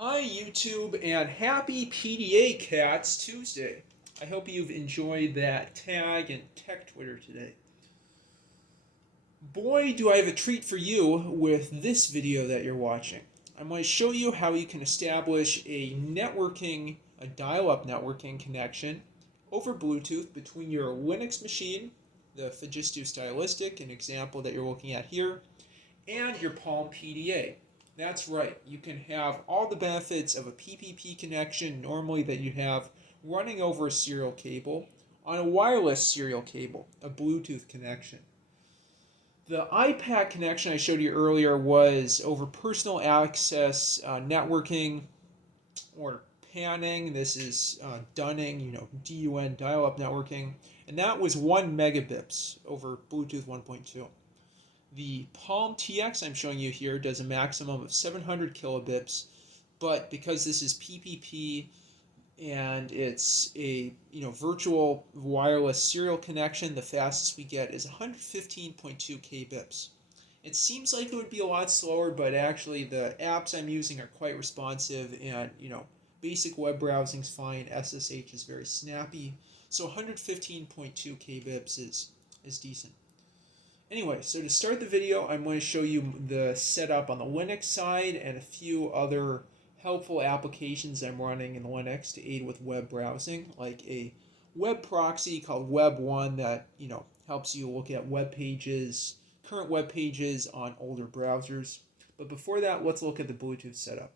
Hi YouTube and happy PDA Cats Tuesday. I hope you've enjoyed that tag and tech Twitter today. Boy, do I have a treat for you with this video that you're watching. I'm going to show you how you can establish a dial-up networking connection over Bluetooth between your Linux machine, the Fujitsu Stylistic, an example that you're looking at here, and your Palm PDA. That's right, you can have all the benefits of a PPP connection normally that you have running over a serial cable on a wireless serial cable, a Bluetooth connection. The iPad connection I showed you earlier was over personal access networking or panning. This is dunning, DUN, dial-up networking, and that was 1 megabits over Bluetooth 1.2. The Palm TX I'm showing you here does a maximum of 700 kilobits, but because this is PPP and it's a virtual wireless serial connection, the fastest we get is 115.2 kbps. It seems like it would be a lot slower, but actually the apps I'm using are quite responsive, and basic web browsing is fine. SSH is very snappy, so 115.2 kbps is decent. Anyway, so to start the video, I'm going to show you the setup on the Linux side and a few other helpful applications I'm running in Linux to aid with web browsing, like a web proxy called WebOne that helps you look at web pages, current web pages on older browsers. But before that, let's look at the Bluetooth setup.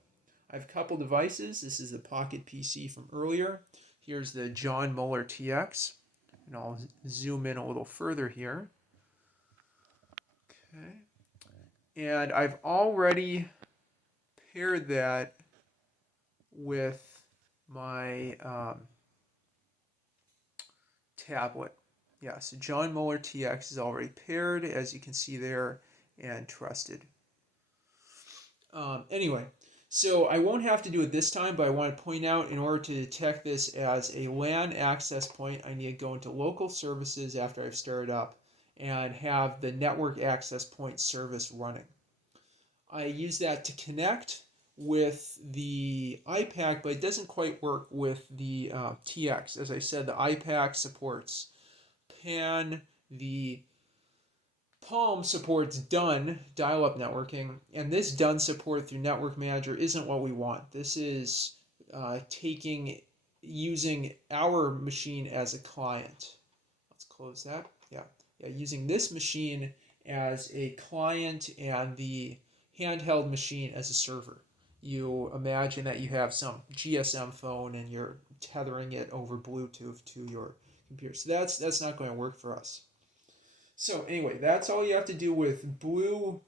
I have a couple devices. This is the Pocket PC from earlier. Here's the John Muller TX, and I'll zoom in a little further here. Okay. And I've already paired that with my tablet. Yeah, so John Muller TX is already paired, as you can see there, and trusted. Anyway, so I won't have to do it this time, but I want to point out, in order to detect this as a LAN access point, I need to go into local services after I've started up and have the network access point service running. I use that to connect with the iPad, but it doesn't quite work with the TX. As I said, the iPad supports PAN, the Palm supports DUN, dial-up networking, and this DUN support through Network Manager isn't what we want. This is using our machine as a client. Let's close that. Yeah, using this machine as a client and the handheld machine as a server. You imagine that you have some GSM phone and you're tethering it over Bluetooth to your computer. So that's not going to work for us. So anyway, that's all you have to do with Blue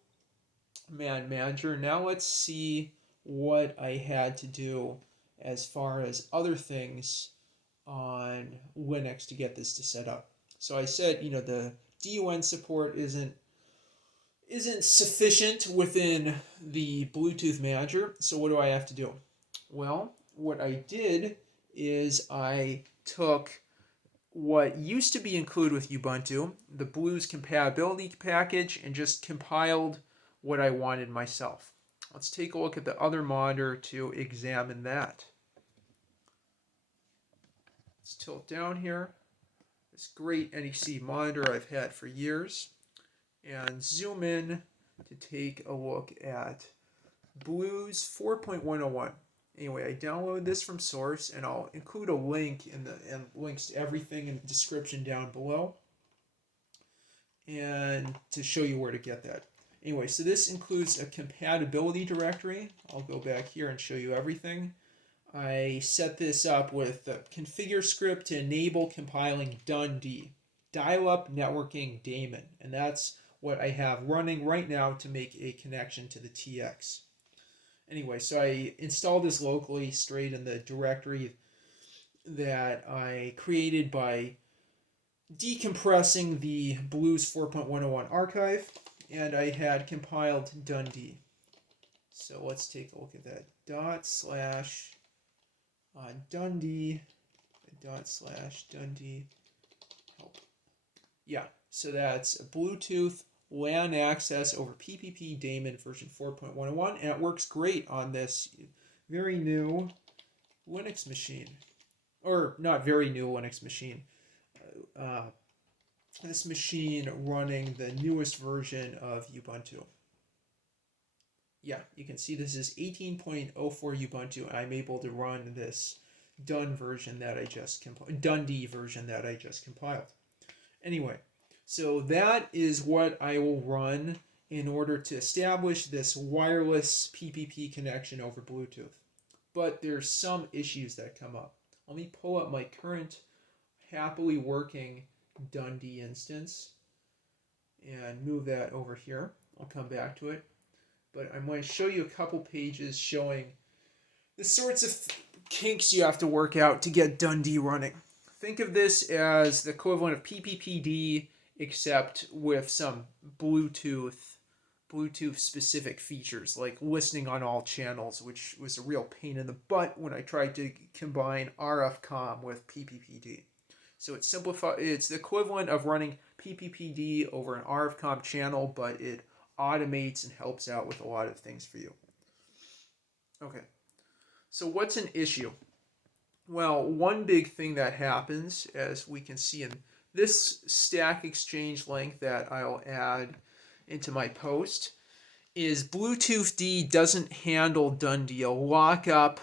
Manager. Now let's see what I had to do as far as other things on Linux to get this to set up. So I said, the DUN support isn't sufficient within the Bluetooth manager. So what do I have to do? Well, what I did is I took what used to be included with Ubuntu, the Blues compatibility package, and just compiled what I wanted myself. Let's take a look at the other monitor to examine that. Let's tilt down here. This great NEC monitor I've had for years. And zoom in to take a look at Blues 4.101. Anyway, I downloaded this from source, and I'll include a link and links to everything in the description down below, and to show you where to get that. Anyway, so this includes a compatibility directory. I'll go back here and show you everything. I set this up with the configure script to enable compiling dundee, dial-up networking daemon, and that's what I have running right now to make a connection to the TX. Anyway, so I installed this locally straight in the directory that I created by decompressing the Blues 4.101 archive, and I had compiled dundee. So let's take a look at that. /dundee /dundee help. Yeah, so that's Bluetooth LAN access over PPP daemon version 4.101, and it works great on this very new Linux machine. Or not very new Linux machine. Uh, this machine running the newest version of Ubuntu. Yeah, you can see this is 18.04 Ubuntu, and I'm able to run this dundee version that I just compiled. Anyway, so that is what I will run in order to establish this wireless PPP connection over Bluetooth. But there's some issues that come up. Let me pull up my current happily working dundee instance and move that over here. I'll come back to it. But I'm going to show you a couple pages showing the sorts of kinks you have to work out to get dundee running. Think of this as the equivalent of PPPD, except with some Bluetooth specific features like listening on all channels, which was a real pain in the butt when I tried to combine RF-COM with PPPD. So it's the equivalent of running PPPD over an RF-COM channel, but it automates and helps out with a lot of things for you. Okay, so what's an issue? Well, one big thing that happens, as we can see in this Stack Exchange link that I'll add into my post, is Bluetooth D doesn't handle dundee. You'll lock up,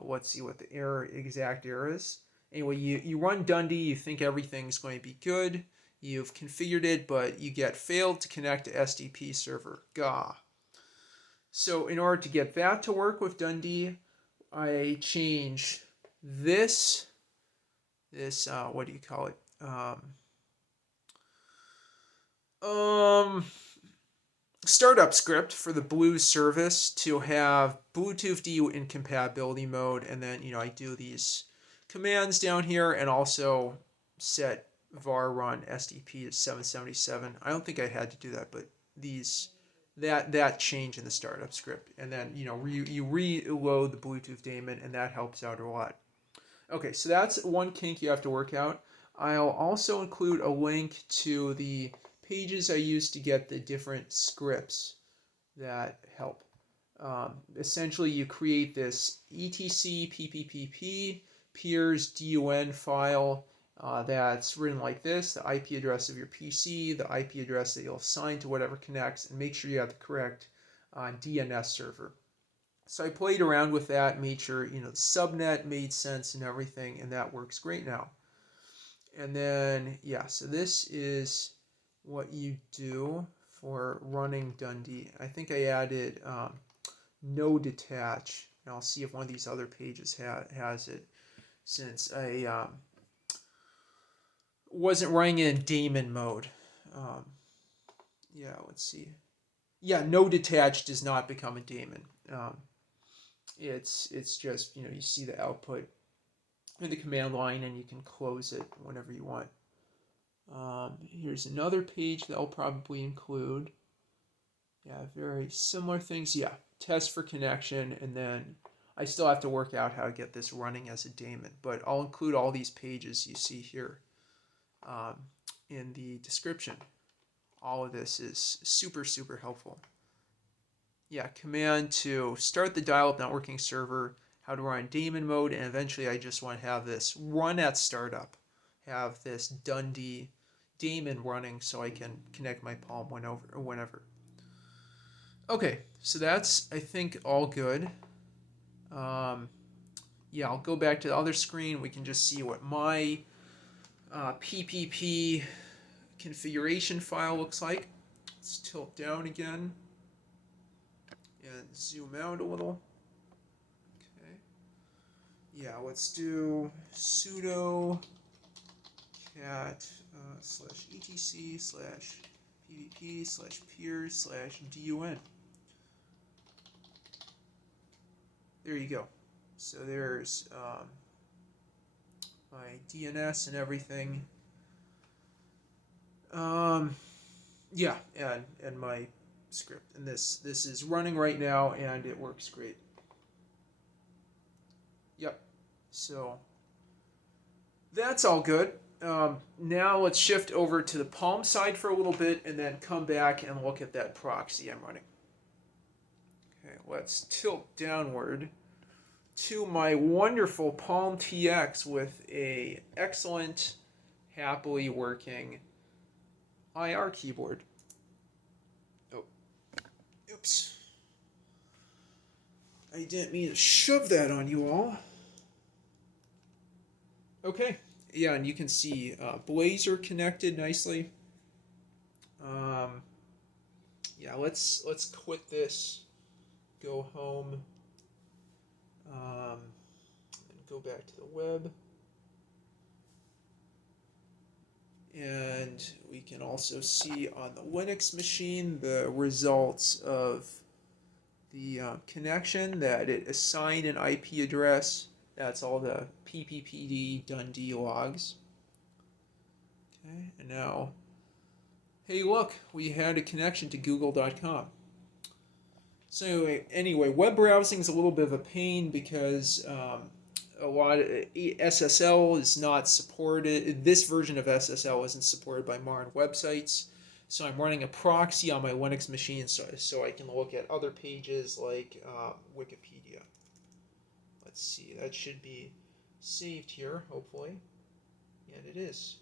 let's see what the exact error is. Anyway, you run dundee, you think everything's going to be good. You've configured it, but you get failed to connect to SDP server. Gah. So in order to get that to work with dundee, I change this what do you call it? Startup script for the bluez service to have Bluetooth D in compatibility mode, and then I do these commands down here and also set var run SDP to 777. I don't think I had to do that, but that change in the startup script, and then you reload the Bluetooth daemon, and that helps out a lot. Okay, so that's one kink you have to work out. I'll also include a link to the pages I use to get the different scripts that help. Essentially, you create this etc ppp peers dun file that's written like this: the IP address of your PC, the IP address that you'll assign to whatever connects, and make sure you have the correct DNS server. So I played around with that, made sure the subnet made sense and everything, and that works great now. And then so this is what you do for running dundee. I think I added no detach, and I'll see if one of these other pages has it, since I wasn't running in daemon mode. Let's see. No detach does not become a daemon. It's just you see the output in the command line, and you can close it whenever you want. Here's another page that I'll probably include. Very similar things. Test for connection, and then I still have to work out how to get this running as a daemon, but I'll include all these pages you see here in the description. All of this is super, super helpful. Command to start the dial-up networking server, how to run daemon mode, and eventually I just want to have this run at startup, have this dundee daemon running so I can connect my Palm whenever. Okay, so that's, I think, all good. I'll go back to the other screen. We can just see what my PPP configuration file looks like. Let's tilt down again and zoom out a little. Okay. Let's do sudo cat /etc/ppp/peers/dun. There you go. So there's my DNS and everything. And my script. And this is running right now, and it works great. Yep. So that's all good. Now let's shift over to the Palm side for a little bit, and then come back and look at that proxy I'm running. Okay, let's tilt downward. to my wonderful Palm TX with a excellent, happily working IR keyboard. Oh, oops. I didn't mean to shove that on you all. Okay, yeah, and you can see Blazor connected nicely. Yeah, let's quit this, go home, and go back to the web. And we can also see on the Linux machine the results of the connection, that it assigned an IP address. That's all the PPPD dundee logs. Okay, and now, hey look, we had a connection to google.com. So anyway, web browsing is a little bit of a pain because a lot of SSL is not supported. This version of SSL isn't supported by modern websites. So I'm running a proxy on my Linux machine so I can look at other pages like Wikipedia. Let's see, that should be saved here, hopefully. And it is.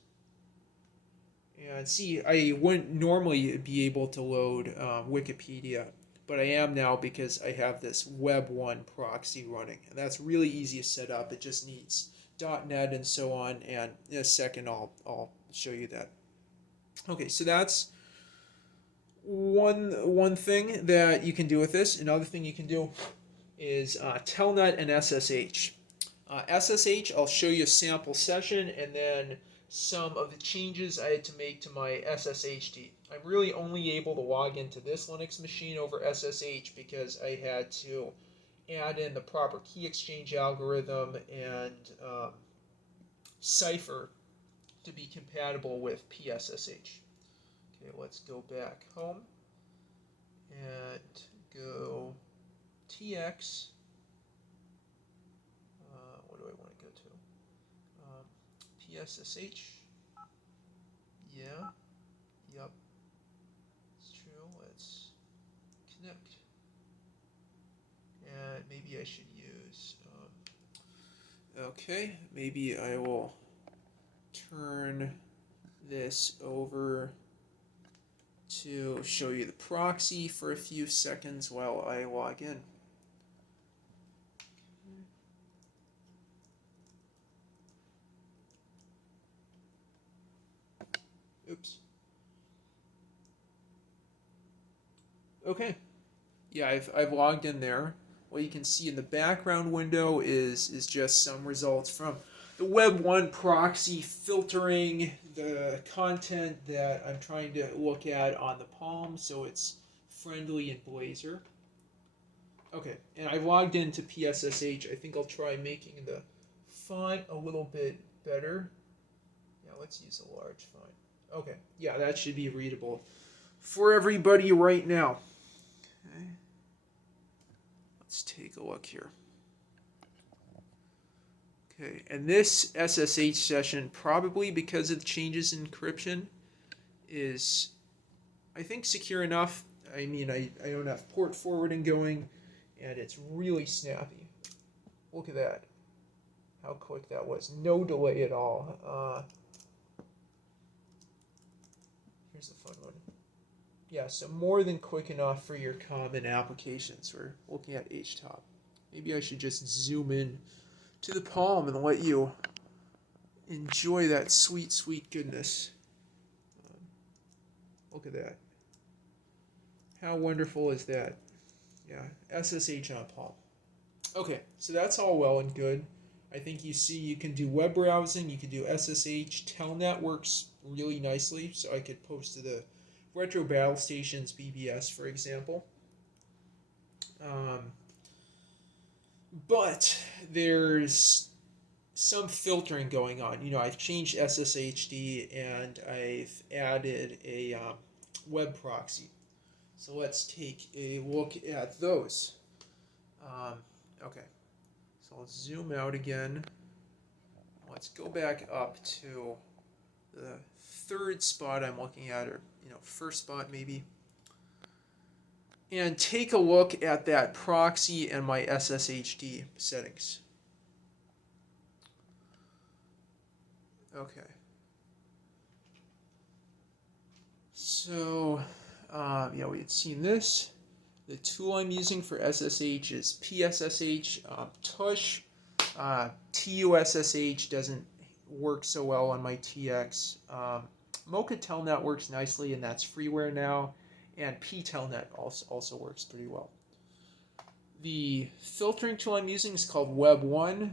And see, I wouldn't normally be able to load Wikipedia, but I am now because I have this WebOne proxy running. And that's really easy to set up. It just needs .NET and so on. And in a second, I'll show you that. Okay, so that's one thing that you can do with this. Another thing you can do is telnet and SSH. SSH, I'll show you a sample session and then some of the changes I had to make to my sshd. I'm really only able to log into this Linux machine over SSH because I had to add in the proper key exchange algorithm and Cipher to be compatible with PSSH. Okay, let's go back home and go TX. What do I want to go to? PSSH. Yeah. Yep. It's true. Let's connect. And maybe I should use. Okay. Maybe I will turn this over to show you the proxy for a few seconds while I log in. Oops. Okay. Yeah, I've logged in there. What you can see in the background window is just some results from the WebOne proxy filtering the content that I'm trying to look at on the Palm so it's friendly in Blazor. Okay, and I've logged into PSSH. I think I'll try making the font a little bit better. Yeah, let's use a large font. Okay, yeah, that should be readable for everybody right now. Okay. Let's take a look here. Okay, and this SSH session, probably because of the changes in encryption, is, I think, secure enough. I mean, I don't have port forwarding going, and it's really snappy. Look at that. How quick that was. No delay at all. Here's the fun one. Yeah, so more than quick enough for your common applications. We're looking at HTOP. Maybe I should just zoom in to the Palm and let you enjoy that sweet, sweet goodness. Look at that. How wonderful is that? Yeah, SSH on Palm. Okay, so that's all well and good. I think you see you can do web browsing, you can do SSH. Telnet works really nicely, so I could post to the Retro Battle Stations BBS, for example. But there's some filtering going on. You know, I've changed SSHD and I've added a web proxy. So let's take a look at those. Okay, so let's zoom out again. Let's go back up to the third spot I'm looking at, or first spot maybe. and take a look at that proxy and my SSHD settings. Okay. So, yeah, we had seen this. The tool I'm using for SSH is PSSH. Tush, TUSSH doesn't work so well on my TX. Mocha Telnet works nicely, and that's freeware now. And ptelnet also works pretty well. The filtering tool I'm using is called WebOne.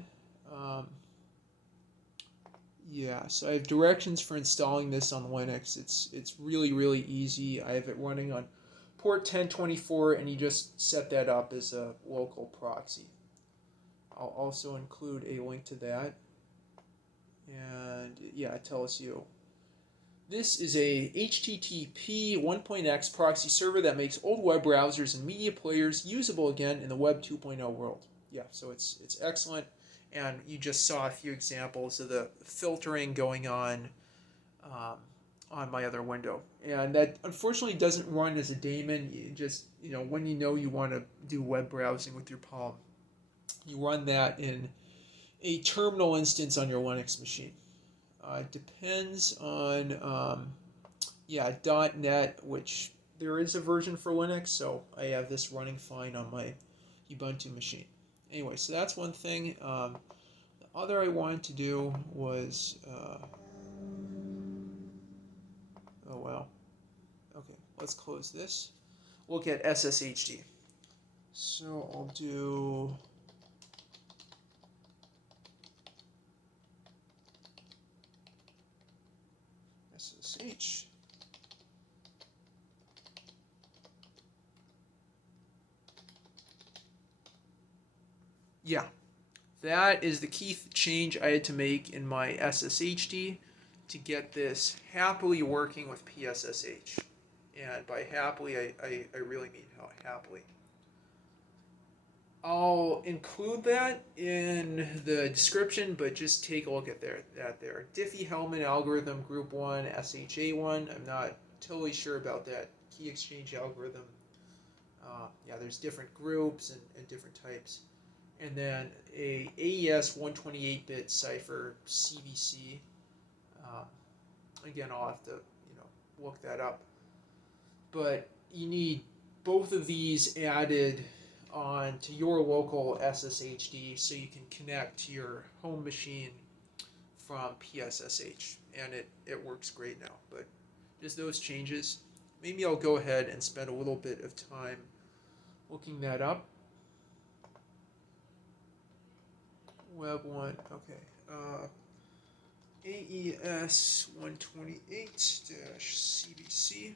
Yeah, so I have directions for installing this on Linux. It's really, really easy. I have it running on port 1024, and you just set that up as a local proxy. I'll also include a link to that. And yeah, it tells you. This is a HTTP 1.x proxy server that makes old web browsers and media players usable again in the Web 2.0 world. Yeah, so it's excellent. And you just saw a few examples of the filtering going on my other window. And that unfortunately doesn't run as a daemon. You just, when you want to do web browsing with your Palm, you run that in a terminal instance on your Linux machine. It depends on, .NET, which there is a version for Linux, so I have this running fine on my Ubuntu machine. Anyway, so that's one thing. The other I wanted to do was, oh wow. Okay, let's close this. Look at SSHD. So I'll do SSH. Yeah, that is the key change I had to make in my SSHD to get this happily working with PSSH. And by happily, I really mean how happily. I'll include that in the description, but just take a look at that there. Diffie-Hellman algorithm, group 1, SHA1. I'm not totally sure about that key exchange algorithm. Yeah, there's different groups and different types. And then a AES 128-bit cipher CVC. Again, I'll have to look that up. But you need both of these added on to your local SSHD so you can connect to your home machine from PSSH, and it works great now. But just those changes. Maybe I'll go ahead and spend a little bit of time looking that up. WebOne, okay. AES 128-CVC.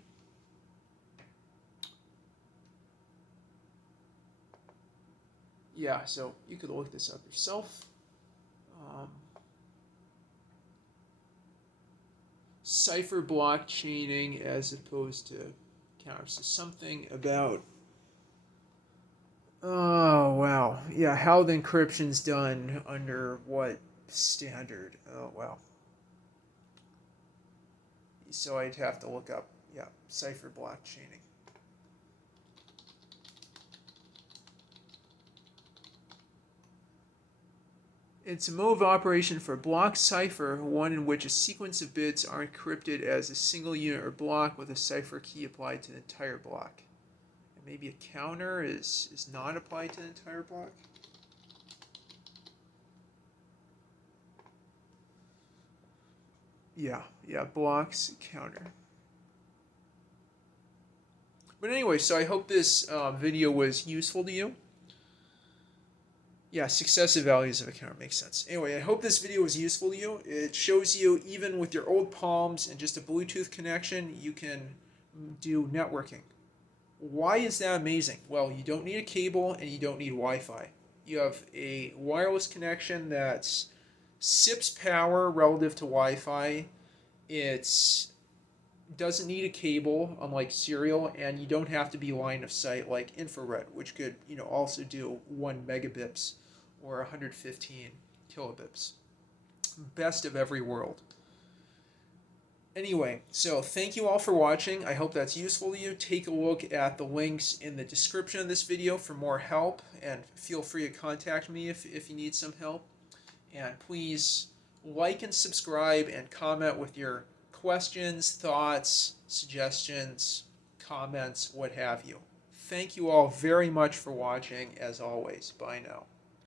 Yeah, so you could look this up yourself. Cipher blockchaining as opposed to counters. So something about, oh wow, yeah, how the encryption's done under what standard? Oh wow. So I'd have to look up, yeah, cipher blockchaining. It's a mode of operation for a block cipher, one in which a sequence of bits are encrypted as a single unit or block with a cipher key applied to the entire block. And maybe a counter is not applied to the entire block. Yeah, blocks, counter. But anyway, so I hope this video was useful to you. Yeah, successive values of a counter makes sense. Anyway, I hope this video was useful to you. It shows you even with your old Palms and just a Bluetooth connection, you can do networking. Why is that amazing? Well, you don't need a cable and you don't need Wi-Fi. You have a wireless connection that's sips power relative to Wi-Fi. It doesn't need a cable, unlike serial, and you don't have to be line of sight like infrared, which could also do 1 megabits or 115 kilobits. Best of every world. Anyway, so thank you all for watching. I hope that's useful to you. Take a look at the links in the description of this video for more help, and feel free to contact me if you need some help. And please like and subscribe and comment with your questions, thoughts, suggestions, comments, what have you. Thank you all very much for watching, as always. Bye now.